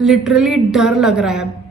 Literally डर लग रहा है।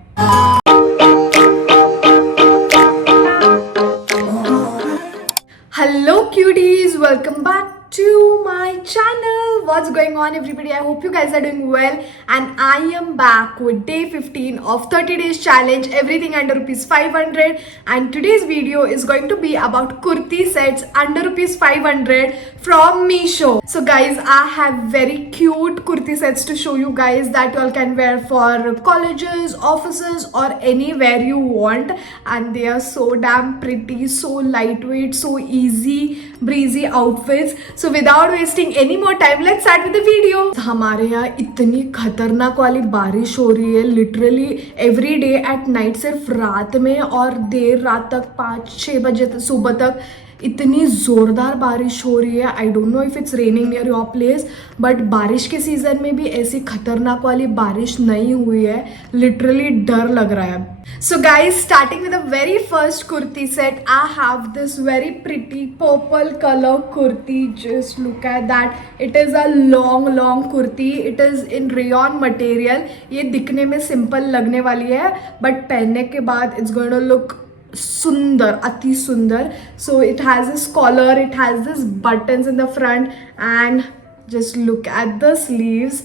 Hello cuties, welcome back to my channel. What's going on everybody? I hope you guys are doing well and I am back with day 15 of 30 days challenge, everything under rupees 500, and today's video is going to be about kurti sets under rupees 500 from Meesho. So guys, I have very cute kurti sets to show you guys that you all can wear for colleges, offices or anywhere you want, and they are so damn pretty, so lightweight, so easy breezy outfits. So without wasting any more time, let's start with the video. हमारे यहाँ इतनी खतरनाक वाली बारिश हो रही है literally every day at night, सिर्फ रात में और देर रात तक 5-6 बजे सुबह तक इतनी ज़ोरदार बारिश हो रही है। I don't know if it's raining near your place, but बारिश के सीज़न में भी ऐसी खतरनाक वाली बारिश नहीं हुई है, लिटरली डर लग रहा है। So guys, starting with the very first kurti set, I have this very pretty purple colour kurti. Just look at that, it is a long kurti, it is in rayon material. ये दिखने में सिंपल लगने वाली है बट पहनने के बाद इट्स गोइंग टू लुक सुंदर, अति सुंदर। So it has this collar, it has this buttons in the front, and just look at the sleeves.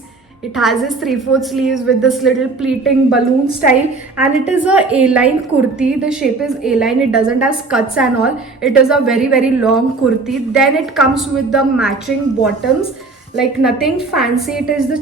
It has this 3/4 sleeves with this little pleating balloon style, and it is a A-line kurti. The shape is A-line. It doesn't have cuts and all. It is a very long kurti. Then it comes with the matching bottoms. Like nothing fancy, it is the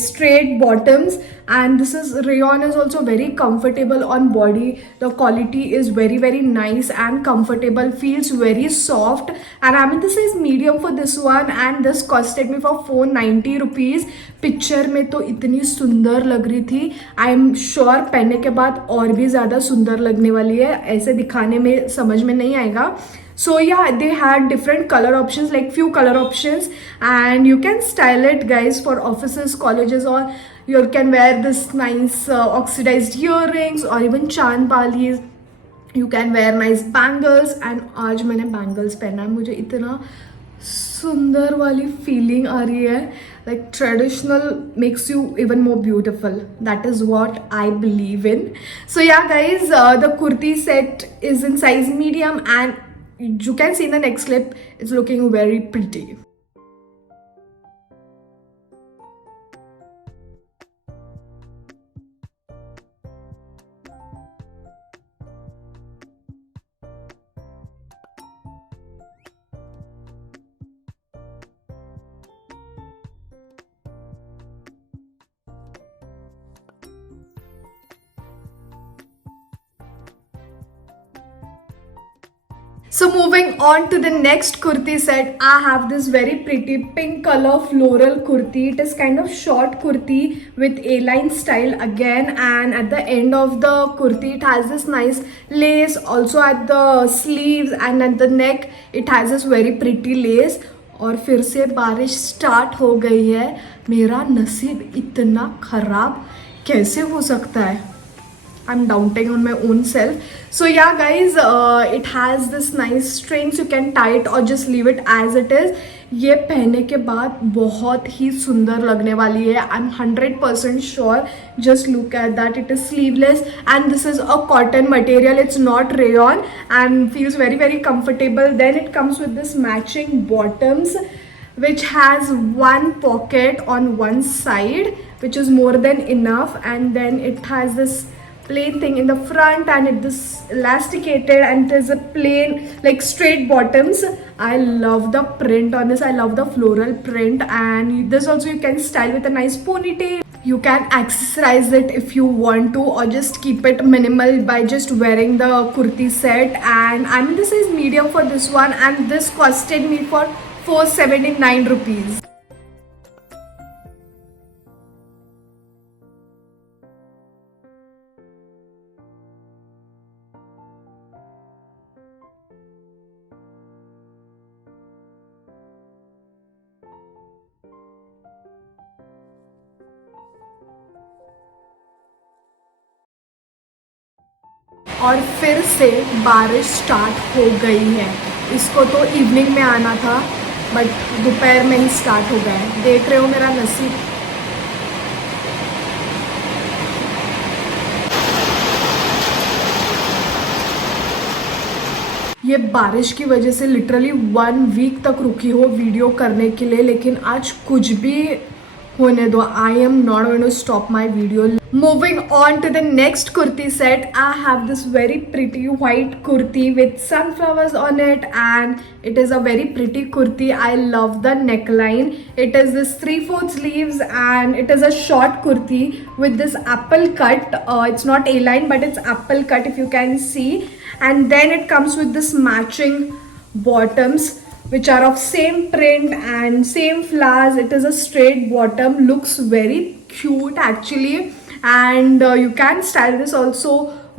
straight bottoms, and this is rayon is also very comfortable on body. The quality is very nice and comfortable, feels very soft, and I'm in the size medium for this one, and this costed me for 490 rupees. Picture में तो इतनी सुंदर लग रही थी, I am sure पहनने के बाद और भी ज़्यादा सुंदर लगने वाली है, ऐसे दिखाने में समझ में नहीं आएगा। So yeah, they had different color options, like few color options, and you can style it guys for offices, colleges, or you can wear this nice oxidized earrings or even chan balis. You can wear nice bangles, and आज मैंने bangles पहना है, मुझे इतना सुंदर वाली feeling आ रही है। Like traditional makes you even more beautiful. That is what I believe in. So yeah guys, the kurti set is in size medium, and you can see in the next clip, it's looking very pretty. So moving on to the next kurti set, I have this very pretty pink color floral kurti. It is kind of short kurti with A-line style again, and at the end of the kurti it has this nice lace, also at the sleeves and at the neck it has this very pretty lace. और फिर से बारिश start हो गई है। मेरा नसीब इतना खराब कैसे हो सकता है? I'm doubting on my own self. So yeah guys, it has this nice strings. You can tie it or just leave it as it is. ये पहनने के बाद बहुत ही सुंदर लगने वाली है, I'm 100% sure. Just look at that, it is sleeveless and this is a cotton material, it's not rayon, and feels very comfortable. Then it comes with this matching bottoms which has one pocket on one side, which is more than enough, and then it has this plain thing in the front, and it is elasticated, and it is a plain like straight bottoms. I love the print on this, I love the floral print, and this also you can style with a nice ponytail. You can accessorize it if you want to, or just keep it minimal by just wearing the kurti set. And I'm in the size medium for this one, and this costed me for 479 rupees. और फिर से बारिश start हो गई है। इसको तो evening में आना था बट दोपहर में ही स्टार्ट हो गया है। देख रहे हो मेरा नसीब। ये बारिश की वजह से लिटरली 1 वीक तक रुकी हो वीडियो करने के लिए, लेकिन आज कुछ भी होने दो, I am not going to stop my video. Moving on to the next kurti set, I have this very pretty white kurti with sunflowers on it, and it is a very pretty kurti. I love the neckline. It is this 3/4 sleeves and it is a short kurti with this apple cut. It's not A-line but it's apple cut if you can see, and then it comes with this matching bottoms which are of same print and same flowers. It is a straight bottom, looks very cute actually, and you can style this also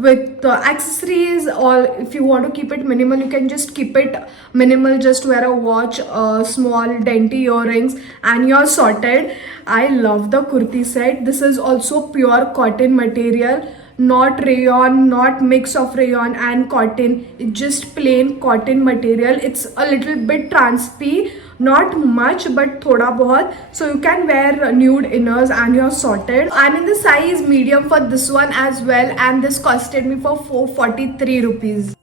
with accessories, or if you want to keep it minimal you can just keep it minimal, just wear a watch, small dainty earrings, and you're sorted. I love the kurti set. This is also pure cotton material, not rayon, not mix of rayon and cotton. It's just plain cotton material. It's a little bit transpi, not much but thoda bahut, so you can wear nude inners and you're sorted. I'm in the size medium for this one as well, and this costed me for 443 rupees.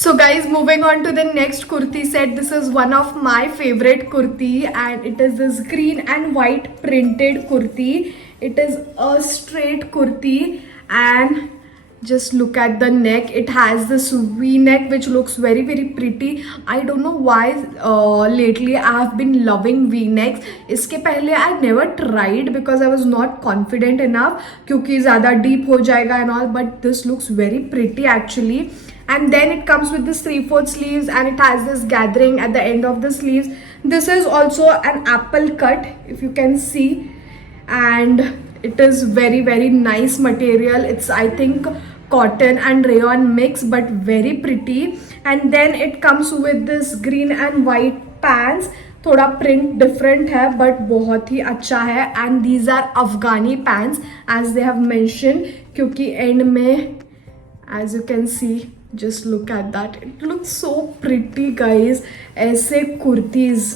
So guys, moving on to the next kurti set. This is one of my favorite kurti, and it is this green and white printed kurti. It is a straight kurti, and just look at the neck. It has this V neck which looks very very pretty. I don't know why lately I have been loving V necks. इसके पहले I never tried because I was not confident enough क्योंकि ज़्यादा deep हो जाएगा and all, but this looks very pretty actually. And then it comes with this 3/4 sleeves, and it has this gathering at the end of the sleeves. This is also an apple cut if you can see, and it is very very nice material. It's I think cotton and rayon mix, but very pretty. And then it comes with this green and white pants. थोड़ा print different है but बहुत ही अच्छा है, and these are Afghani pants as they have mention, क्योंकि end में as you can see, just look at that, it looks so pretty guys. ऐसे kurtis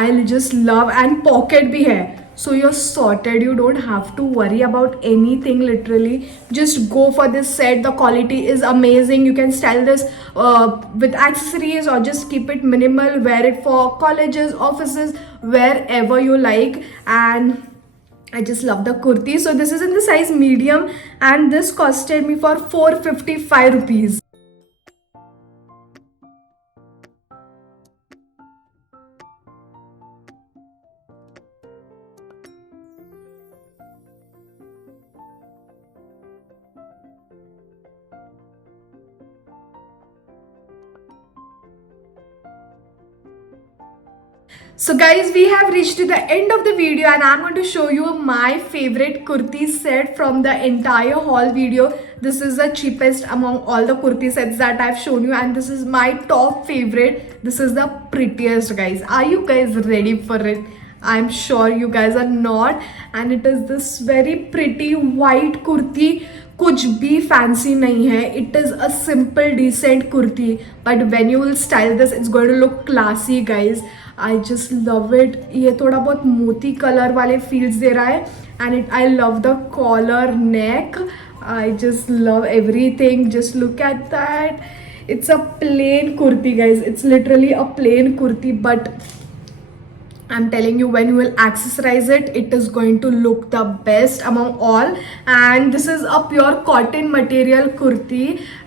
I just love, and pocket भी है, so you're sorted. You don't have to worry about anything literally. Just go for this set. The quality is amazing. You can style this with accessories or just keep it minimal, wear it for colleges, offices, wherever you like. And I just love the kurti. So this is in the size medium, and this costed me for 455 rupees. So guys, we have reached to the end of the video, and I'm going to show you my favorite kurti set from the entire haul video. This is the cheapest among all the kurti sets that I've shown you, and this is my top favorite. This is the prettiest guys. Are you guys ready for it? I'm sure you guys are not. And it is this very pretty white kurti. कुछ भी fancy नहीं है. It is a simple decent kurti, but when you will style this it's going to look classy guys. I just love it. ये थोड़ा बहुत मोती colour वाले feels दे रहा है, and it I love the collar neck. I just love everything. Just look at that. It's a plain kurti guys. It's literally a plain kurti, but I'm telling you, when you will accessorize it, it is going to look the best among all. And this is a pure cotton material kurti,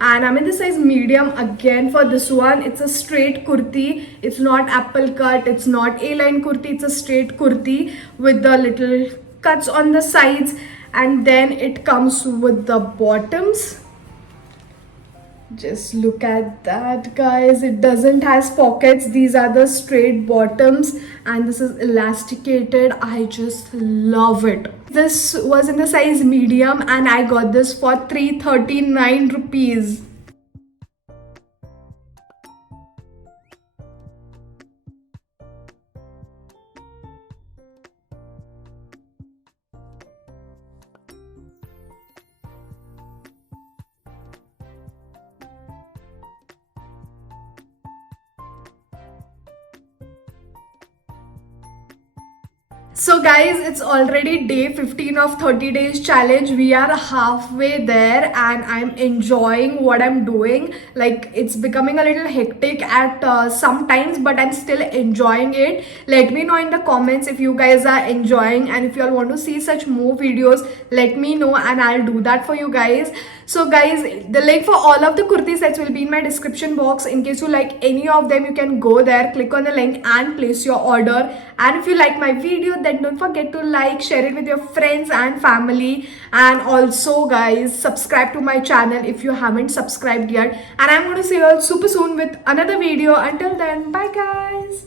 and I'm in the size medium again for this one. It's a straight kurti. It's not apple cut, it's not A-line kurti, it's a straight kurti with the little cuts on the sides, and then it comes with the bottoms. Just look at that guys. It doesn't has pockets. These are the straight bottoms, and this is elasticated. I just love it. This was in the size medium, and I got this for 339 rupees. So guys, it's already day 15 of 30 days challenge. We are halfway there and I'm enjoying what I'm doing. Like, it's becoming a little hectic at sometimes, but I'm still enjoying it. Let me know in the comments if you guys are enjoying, and if you all want to see such more videos, let me know and I'll do that for you guys. So guys, the link for all of the kurti sets will be in my description box. In case you like any of them, you can go there, click on the link and place your order. And if you like my video, then don't forget to like, share it with your friends and family, and also guys, subscribe to my channel if you haven't subscribed yet. And I'm going to see you all super soon with another video. Until then, bye guys.